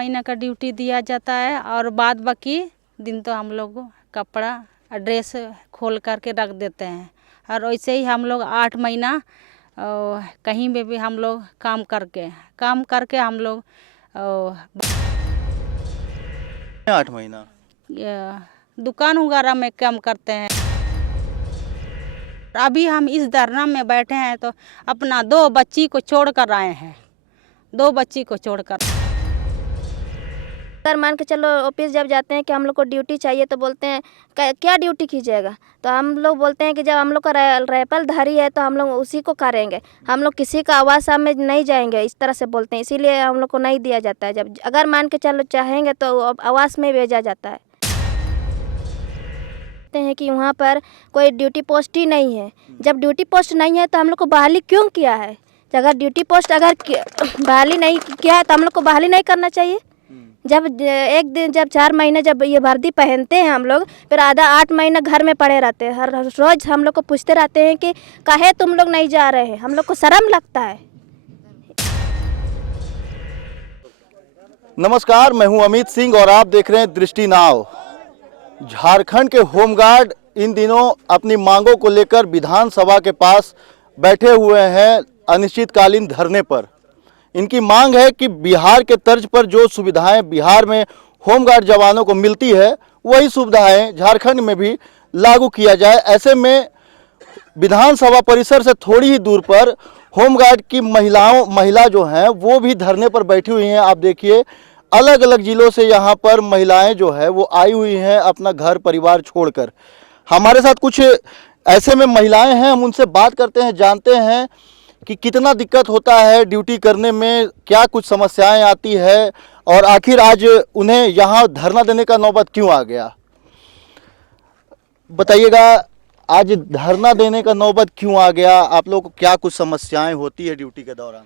महीना का ड्यूटी दिया जाता है और बाद बाकी दिन तो हम लोग कपड़ा ड्रेस खोल करके रख देते हैं। और वैसे ही हम लोग 8 महीना कहीं पे भी हम लोग काम करके हम लोग 8 महीना दुकान वगैरह में काम करते हैं। अभी हम इस धरना में बैठे हैं तो अपना 2 बच्ची को छोड़ कर आए हैं, 2 बच्ची को छोड़कर। अगर मान के चलो ऑफिस जब जाते हैं कि हम लोग को ड्यूटी चाहिए तो बोलते हैं क्या ड्यूटी कीजिएगा, तो हम लोग बोलते हैं कि जब हम लोग का राइफल धारी है तो हम लोग उसी को करेंगे, हम लोग किसी का आवाज़ में नहीं जाएंगे, इस तरह से बोलते हैं। इसीलिए हम लोग को नहीं दिया जाता है। जब अगर मान के चलो चाहेंगे तो आवाज़ में भेजा जाता है। हैं कि वहाँ पर कोई ड्यूटी पोस्ट ही नहीं है। जब ड्यूटी पोस्ट नहीं है तो हम लोग को बहाली क्यों किया है? अगर ड्यूटी पोस्ट अगर बहाली नहीं किया है तो हम लोग को बहाली नहीं करना चाहिए। जब एक दिन जब 4 महीने जब ये वर्दी पहनते हैं हम लोग, फिर आधा 8 महीना घर में पड़े रहते हैं। हर रोज़ हम लोग को पूछते रहते हैं कि काहे तुम लोग नहीं जा रहे हैं। हम लोग को शर्म लगता है। नमस्कार, मैं हूं अमित सिंह और आप देख रहे हैं दृष्टि नाव। झारखंड के होमगार्ड इन दिनों अपनी मांगों को लेकर विधानसभा के पास बैठे हुए हैं अनिश्चितकालीन धरने पर। इनकी मांग है कि बिहार के तर्ज पर जो सुविधाएं बिहार में होमगार्ड जवानों को मिलती है वही सुविधाएं झारखंड में भी लागू किया जाए। ऐसे में विधानसभा परिसर से थोड़ी ही दूर पर होमगार्ड की महिला जो हैं वो भी धरने पर बैठी हुई हैं। आप देखिए, अलग अलग जिलों से यहाँ पर महिलाएं जो है वो आई हुई हैं अपना घर परिवार छोड़कर। हमारे साथ कुछ ऐसे में महिलाएं हैं, हम उनसे बात करते हैं, जानते हैं कि कितना दिक्कत होता है ड्यूटी करने में, क्या कुछ समस्याएं आती है और आखिर आज उन्हें यहाँ धरना देने का नौबत क्यों आ गया। बताइएगा, आज धरना देने का नौबत क्यों आ गया? आप लोग को क्या कुछ समस्याएं होती है ड्यूटी के दौरान?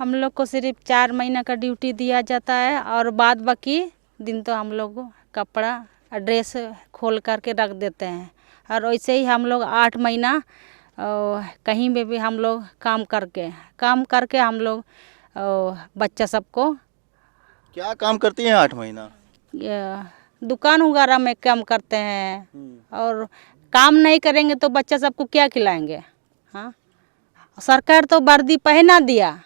हम लोग को सिर्फ 4 महीना का ड्यूटी दिया जाता है और बाद बाकी दिन तो हम लोग कपड़ा ड्रेस खोल करके रख देते हैं। और वैसे ही हम लोग 8 महीना कहीं पे भी हम लोग काम करके हम लोग बच्चा सबको। क्या काम करती हैं 8 महीना? दुकान वगैरह में काम करते हैं और काम नहीं करेंगे तो बच्चा सबको क्या खिलाएंगे? हाँ, सरकार तो वर्दी पहना दिया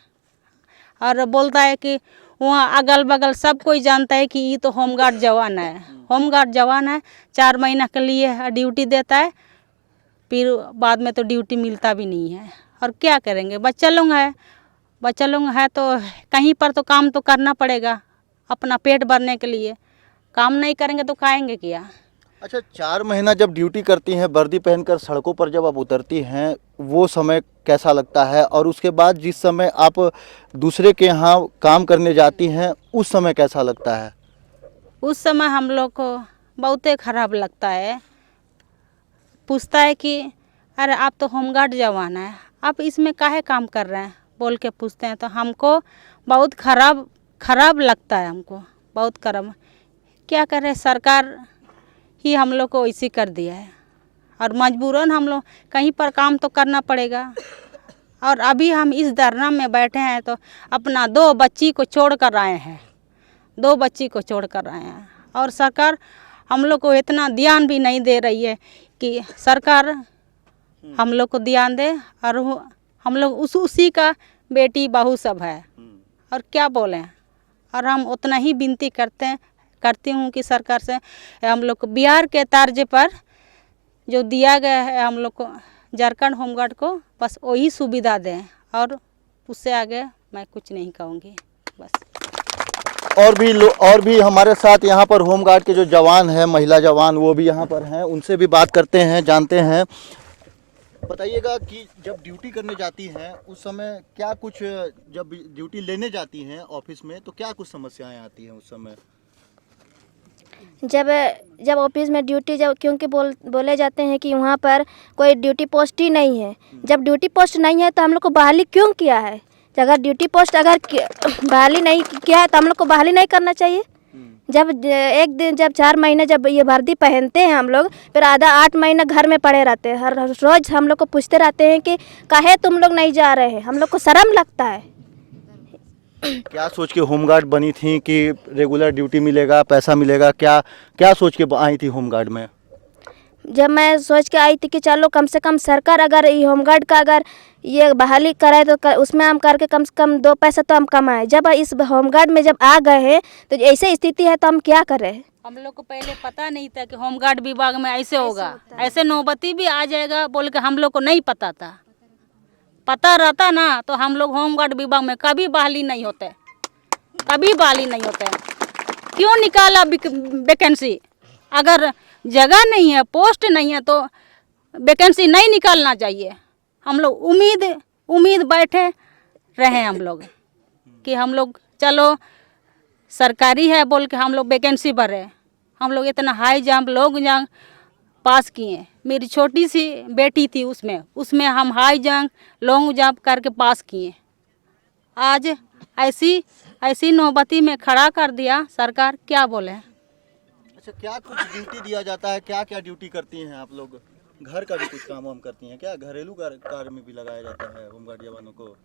और बोलता है कि वहाँ अगल बगल सब कोई जानता है कि ये तो होमगार्ड जवान है, होमगार्ड जवान है। 4 महीना के लिए ड्यूटी देता है, फिर बाद में तो ड्यूटी मिलता भी नहीं है। और क्या करेंगे? बच्चा लोग है तो कहीं पर तो काम तो करना पड़ेगा अपना पेट भरने के लिए। काम नहीं करेंगे तो खाएंगे क्या? अच्छा, 4 महीना जब ड्यूटी करती हैं, वर्दी पहनकर सड़कों पर जब आप उतरती हैं, वो समय कैसा लगता है? और उसके बाद जिस समय आप दूसरे के यहाँ काम करने जाती हैं उस समय कैसा लगता है? उस समय हम लोग को बहुत ख़राब लगता है। पूछता है कि अरे आप तो होमगार्ड जवान है, आप इसमें काहे काम कर रहे हैं बोल के पूछते हैं। तो हमको बहुत खराब लगता है, हमको बहुत खराब। क्या करें, सरकार ही हम लोग को ऐसे कर दिया है और मजबूरन हम लोग कहीं पर काम तो करना पड़ेगा। और अभी हम इस धरना में बैठे हैं तो अपना 2 बच्ची को छोड़ कर आए हैं, 2 बच्ची को छोड़ कर आए हैं। और सरकार हम लोग को इतना ध्यान भी नहीं दे रही है कि सरकार हम लोग को ध्यान दे। और हम लोग उसी का बेटी बहू सब है और क्या बोलें। और हम उतना ही विनती करती हूँ कि सरकार से हम लोग को बिहार के तर्ज पर जो दिया गया है हम लोग को झारखंड होमगार्ड को, बस वही सुविधा दें और उससे आगे मैं कुछ नहीं कहूँगी बस। और भी हमारे साथ यहाँ पर होमगार्ड के जो जवान हैं, महिला जवान, वो भी यहाँ पर हैं, उनसे भी बात करते हैं, जानते हैं। बताइएगा कि जब ड्यूटी करने जाती हैं उस समय क्या कुछ, जब ड्यूटी लेने जाती हैं ऑफिस में तो क्या कुछ समस्याएं आती हैं उस समय? जब ऑफिस में ड्यूटी क्योंकि बोले जाते हैं कि वहाँ पर कोई ड्यूटी पोस्ट ही नहीं है। जब ड्यूटी पोस्ट नहीं है तो हम लोग को बहाली क्यों किया है? अगर ड्यूटी पोस्ट अगर बहाली नहीं किया है तो हम लोग को बहाली नहीं करना चाहिए। जब एक दिन जब 4 महीने जब ये वर्दी पहनते हैं हम लोग, फिर आधा 8 महीना घर में पड़े रहते हैं। हर रोज़ हम लोग को पूछते रहते हैं कि काहे तुम लोग नहीं जा रहे हैं। हम लोग को शर्म लगता है। क्या सोच के होमगार्ड बनी थी कि रेगुलर ड्यूटी मिलेगा, पैसा मिलेगा, क्या क्या सोच के आई थी होमगार्ड में? जब मैं सोच के आई थी कि चलो कम से कम सरकार अगर ये होमगार्ड का अगर ये बहाली कराए तो उसमें हम करके कम से कम 2 पैसा तो हम कमाएं। जब इस होमगार्ड में जब आ गए हैं तो ऐसे स्थिति है तो हम क्या करें? हम लोग को पहले पता नहीं था कि होमगार्ड विभाग में ऐसे होगा, ऐसे नौबती भी आ जाएगा बोल के हम लोग को नहीं पता था। पता रहता ना तो हम लोग होमगार्ड विभाग में कभी बहाली नहीं होते, कभी बहाली नहीं होते। क्यों निकाला वैकेंसी? अगर जगह नहीं है, पोस्ट नहीं है तो वैकेंसी नहीं निकालना चाहिए। हम लोग उम्मीद बैठे रहे हम लोग कि हम लोग चलो सरकारी है बोल के हम लोग वैकेंसी भरे। हम लोग इतना हाई जंप लॉन्ग जंप पास किए। मेरी छोटी सी बेटी थी उसमें हम हाई जंप लॉन्ग जंप करके पास किए। आज ऐसी नौबती में खड़ा कर दिया सरकार, क्या बोले। अच्छा, क्या कुछ ड्यूटी दिया जाता है? क्या क्या ड्यूटी करती हैं आप लोग? घर का भी कुछ काम वाम करती हैं क्या? घरेलू कार्य में भी लगाया जाता है होमगार्ड जवानों को?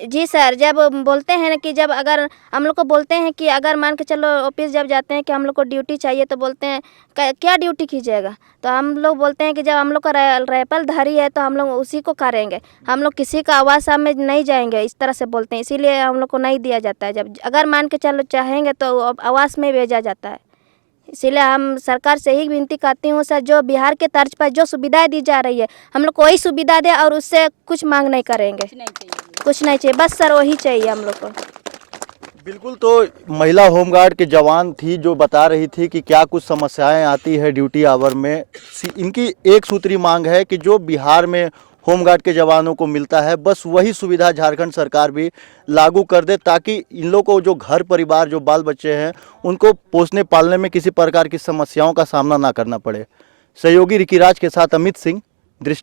जी सर, जब बोलते हैं ना कि जब अगर हम लोग को बोलते हैं कि अगर मान के चलो ऑफिस जब जाते हैं कि हम लोग को ड्यूटी चाहिए तो बोलते हैं क्या ड्यूटी कीजिएगा? तो हम लोग बोलते हैं कि जब हम लोग का राइफल धारी है तो हम लोग उसी को करेंगे, हम लोग किसी का आवाज़ में नहीं जाएंगे, इस तरह से बोलते हैं। इसीलिए हम लोग को नहीं दिया जाता है। जब अगर मान के चलो चाहेंगे तो आवाज़ में भेजा जाता है। इसीलिए हम सरकार से ही विनती करती हूँ सर, जो बिहार के तर्ज पर जो सुविधाएं दी जा रही है हम लोग को वही सुविधा दे और उससे कुछ मांग नहीं करेंगे, कुछ नहीं चाहिए, बस सर वही चाहिए हम लोग को। बिल्कुल, तो महिला होमगार्ड के जवान थी जो बता रही थी कि क्या कुछ समस्याएं आती है ड्यूटी आवर में। इनकी एक सूत्री मांग है कि जो बिहार में होमगार्ड के जवानों को मिलता है बस वही सुविधा झारखंड सरकार भी लागू कर दे, ताकि इन लोगों को जो घर परिवार जो बाल बच्चे हैं उनको पोसने पालने में किसी प्रकार की समस्याओं का सामना ना करना पड़े। सहयोगी रिकीराज के साथ अमित सिंह, दृष्टि।